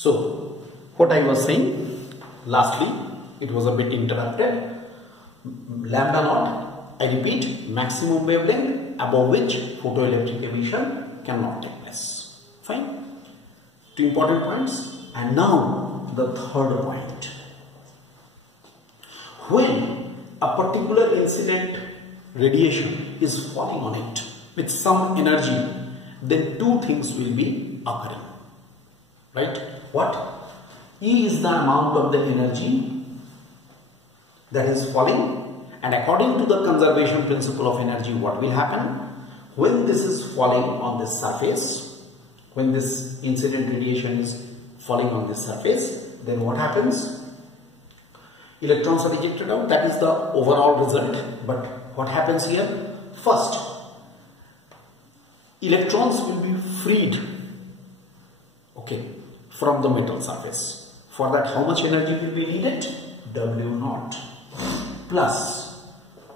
So what I was saying, lastly, it was a bit interrupted. Lambda naught, I repeat, maximum wavelength above which photoelectric emission cannot take place. Fine. Two important points. And now the third point. When a particular incident radiation is falling on it with some energy, then two things will be occurring. Right? What? E is the amount of the energy that is falling, and according to the conservation principle of energy, what will happen? When this is falling on this surface, when this incident radiation is falling on this surface, then what happens? Electrons are ejected out. That is the overall result. But what happens here? First, electrons will be freed, okay, from the metal surface. For that, how much energy will be needed? W naught plus,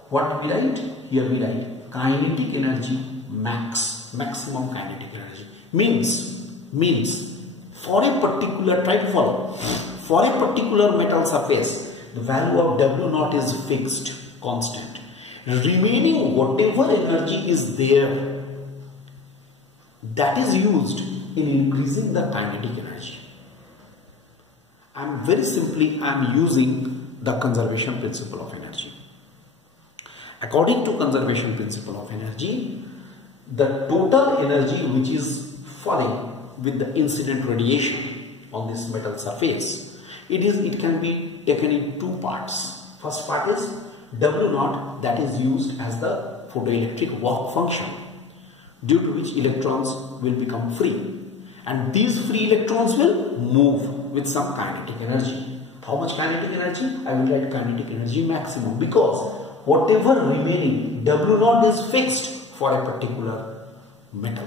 what we write? Here we write kinetic energy max, maximum kinetic energy. Means for a particular, try to follow, for a particular metal surface, the value of W naught is fixed, constant. Remaining whatever energy is there, that is used in increasing the kinetic energy. I'm using the conservation principle of energy. According to conservation principle of energy, the total energy which is falling with the incident radiation on this metal surface, it can be taken in two parts. First part is W naught, that is used as the photoelectric work function, due to which electrons will become free, and these free electrons will move with some kinetic energy. How much kinetic energy? I will write kinetic energy maximum, because whatever remaining W naught is fixed for a particular metal,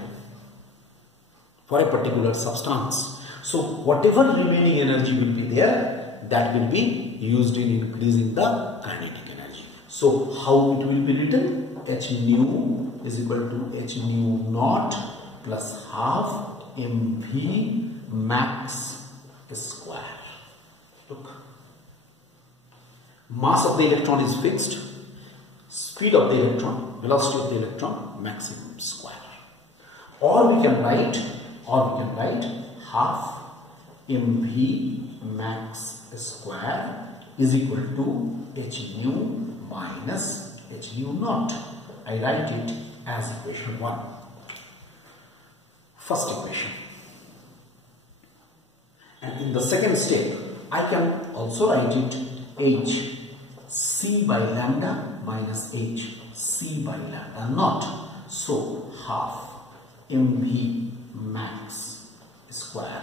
for a particular substance. So whatever remaining energy will be there, that will be used in increasing the kinetic energy. So how it will be written? H nu is equal to H nu naught plus half mv max square. Look, mass of the electron is fixed, speed of the electron, velocity of the electron, maximum square. Or we can write half mv max square is equal to h nu minus h nu naught. I write it as equation 1. First equation. And in the second step, I can also write it h c by lambda minus h c by lambda naught. So half mv max square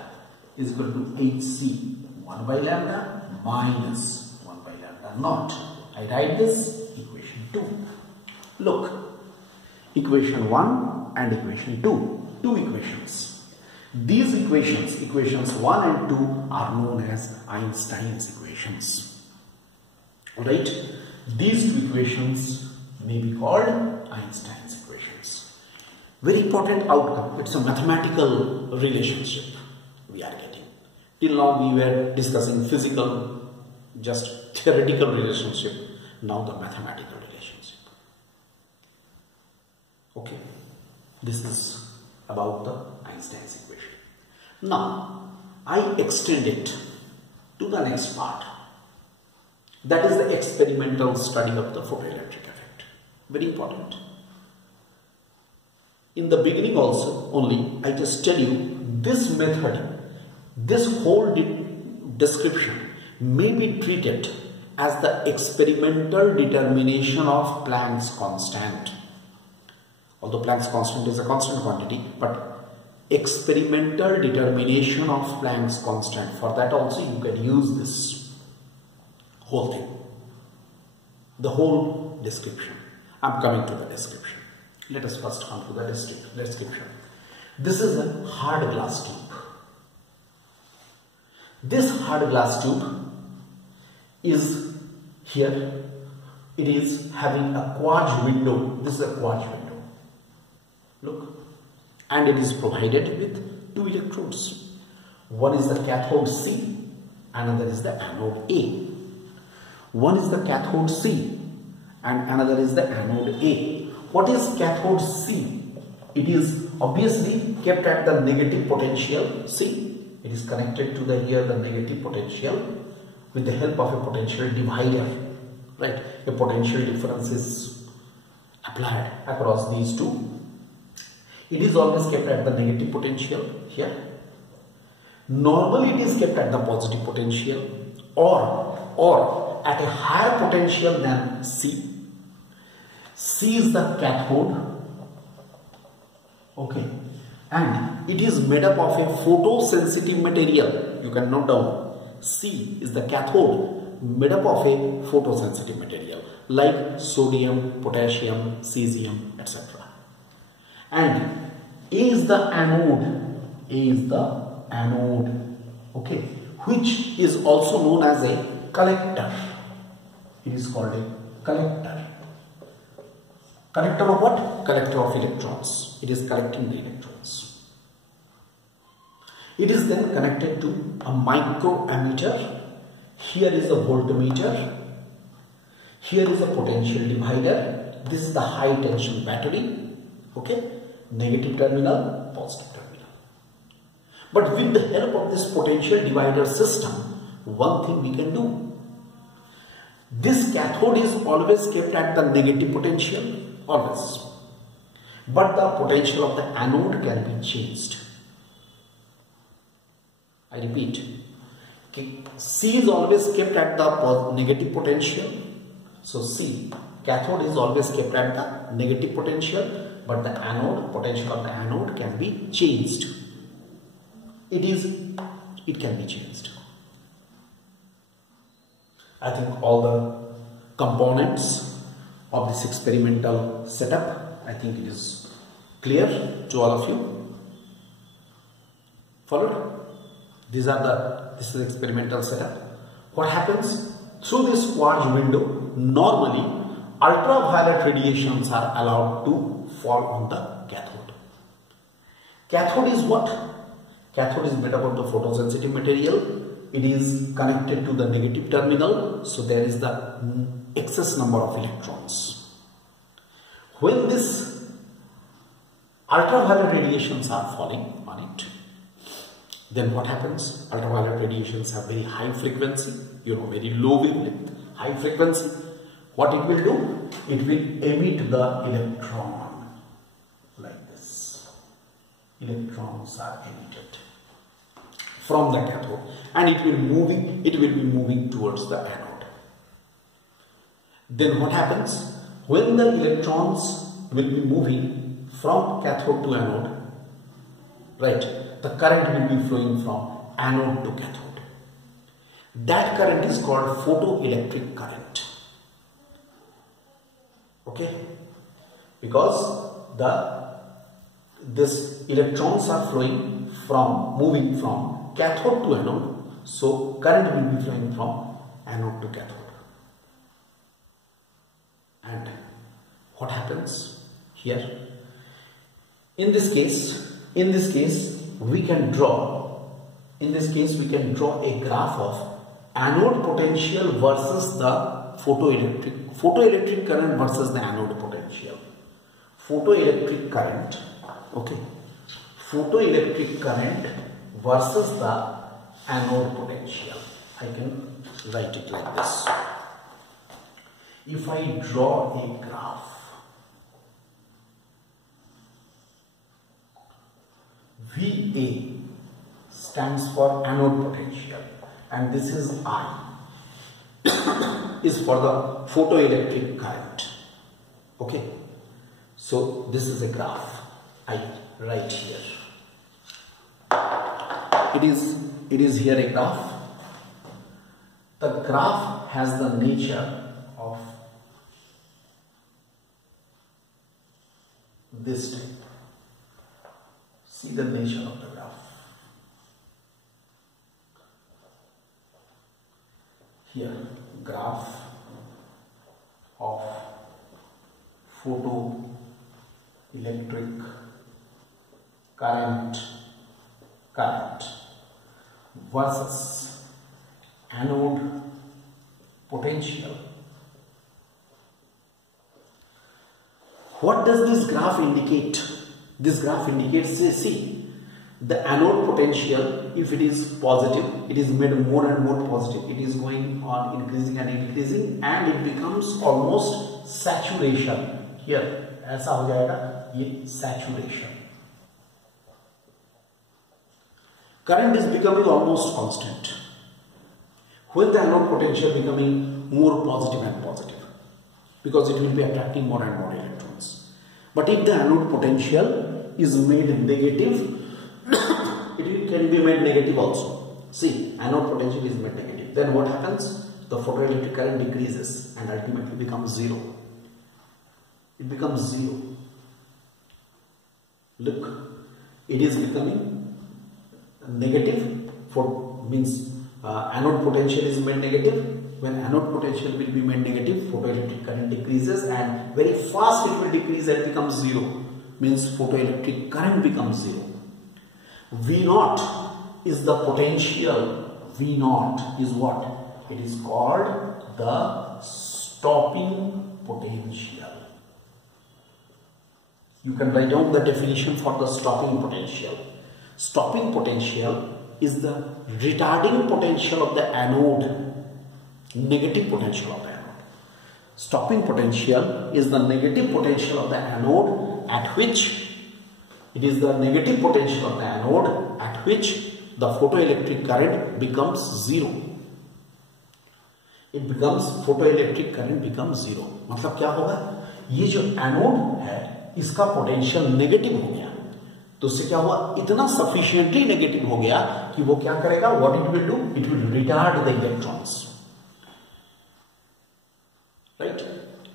is equal to hc 1 by lambda minus 1 by lambda naught. I write this equation 2. Look, equation 1 and equation 2, two equations. These equations 1 and 2 are known as Einstein's equations. Alright, these two equations may be called Einstein's equations. Very important outcome. It's a mathematical relationship we are getting. Till now we were discussing physical, just theoretical relationship. Now the mathematical relationship. Okay, this is about the Einstein's equation. Now I extend it to the next part. That is the experimental study of the photoelectric effect. Very important. In the beginning also only, I just tell you this method, this whole description may be treated as the experimental determination of Planck's constant. Although Planck's constant is a constant quantity, but experimental determination of Planck's constant, for that also you can use this whole thing, the whole description. I am coming to the description. Let us first come to the description. This is a hard glass tube. This hard glass tube is here. It is having a quartz window. This is a quartz window. Look. And it is provided with two electrodes. One is the cathode C, another is the anode A. One is the cathode C and another is the anode A. What is cathode C? It is obviously kept at the negative potential C. It is connected to the negative potential with the help of a potential divider, right? A potential difference is applied across these two. It is always kept at the negative potential here. Normally it is kept at the positive potential or at a higher potential than C. C is the cathode, okay, and it is made up of a photosensitive material. You can note down, C is the cathode made up of a photosensitive material like sodium, potassium, cesium, etc. And A is the anode. A is the anode, okay, which is also known as a collector. It is called a collector. Collector of what? Collector of electrons. It is collecting the electrons. It is then connected to a microammeter. Here is a voltmeter. Here is a potential divider. This is the high tension battery. Okay, negative terminal, positive terminal. But with the help of this potential divider system, one thing we can do. This cathode is always kept at the negative potential, always. But the potential of the anode can be changed. I repeat, C is always kept at the negative potential. So C, cathode is always kept at the negative potential, but the anode, potential of the anode can be changed. It can be changed. I think all the components of this experimental setup, I think it is clear to all of you. Followed? This is the experimental setup. What happens? Through this quartz window, normally ultraviolet radiations are allowed to fall on the cathode. Cathode is what? Cathode is made up of the photosensitive material. It is connected to the negative terminal, so there is the excess number of electrons. When this ultraviolet radiations are falling on it, then what happens? Ultraviolet radiations have very high frequency, very low wavelength, high frequency. What it will do? It will emit the electron like this. Electrons are emitted from the cathode, and it will be moving towards the anode. Then what happens? When the electrons will be moving from cathode to anode, right, the current will be flowing from anode to cathode. That current is called photoelectric current. Okay, because this electrons are moving from cathode to anode, so current will be flowing from anode to cathode. And what happens here? In this case we can draw a graph of anode potential versus the photoelectric current versus the anode potential. Photoelectric current, okay, photoelectric current versus the anode potential. I can write it like this. If I draw a graph, VA stands for anode potential and this is I is for the photoelectric current. Okay, so this is a graph I write here. It is here a graph. The graph has the nature of this type. See the nature of the graph. Here, graph of photoelectric current. versus anode potential. What does this graph indicate? This graph indicates, see, the anode potential, if it is positive, it is made more and more positive. It is going on increasing and increasing, and it becomes almost saturation. Here, ऐसा हो जाएगा ये saturation. Current is becoming almost constant. When the anode potential becoming more positive and positive, because it will be attracting more and more electrons. But if the anode potential is made negative, it can be made negative also. See, anode potential is made negative. Then what happens? The photoelectric current decreases and ultimately becomes zero. It becomes zero. Look, it is becoming negative. For means anode potential is made negative. When anode potential will be made negative, photoelectric current decreases and very fast it will decrease and becomes zero. Means photoelectric current becomes zero. V0 is the potential. V0 is what? It is called the stopping potential. You can write down the definition for the stopping potential. Stopping potential is the retarding potential of the anode. Negative potential of the anode. Stopping potential is the negative potential of the anode at which it is the negative potential of the anode at which the photoelectric current becomes zero. It becomes photoelectric current becomes zero. मतलब क्या होगा? ये जो anode है इसका potential negative हो गया, तो उससे क्या हुआ? इतना सफिशिएंटली नेगेटिव हो गया कि वो क्या करेगा? What it will do? It will retard the electrons. Right?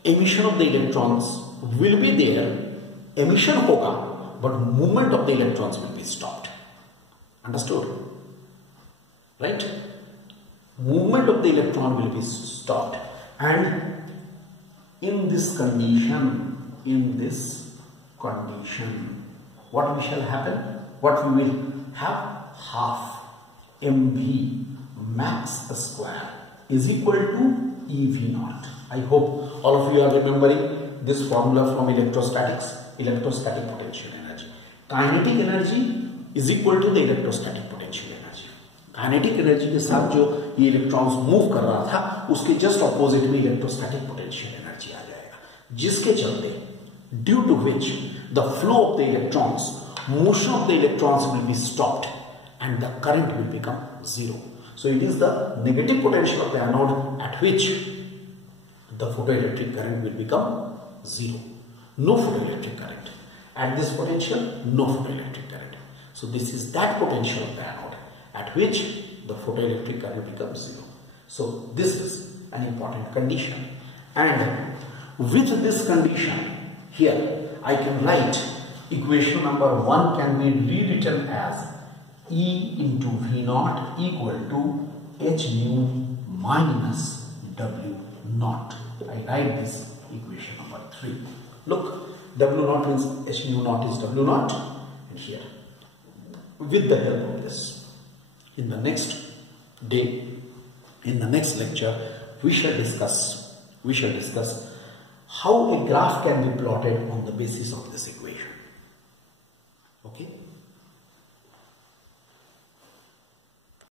Emission of the electrons will be there. Emission hoga, but movement of the electrons will be stopped. Understood? Right? Movement of the electron will be stopped. And in this condition, what we shall happen? What we will have? Half mv max square is equal to EV0. I hope all of you are remembering this formula from electrostatics, electrostatic potential energy. Kinetic energy is equal to the electrostatic potential energy. Kinetic energy के साथ जो ये electrons move कर रहा था, उसके just opposite में electrostatic potential energy आ जाएगा, जिसके चलते due to which the flow of the electrons, motion of the electrons will be stopped and the current will become zero. So it is the negative potential of the anode at which the photoelectric current will become zero. No photoelectric current. At this potential, no photoelectric current. So this is that potential of the anode at which the photoelectric current becomes zero. So this is an important condition. And with this condition, here I can write equation number 1 can be rewritten as E into V0 equal to H nu minus W naught. I write this equation number 3. Look, W naught means H nu naught is W naught, and here with the help of this, in the next day, in the next lecture, we shall discuss how a graph can be plotted on the basis of this equation. Okay.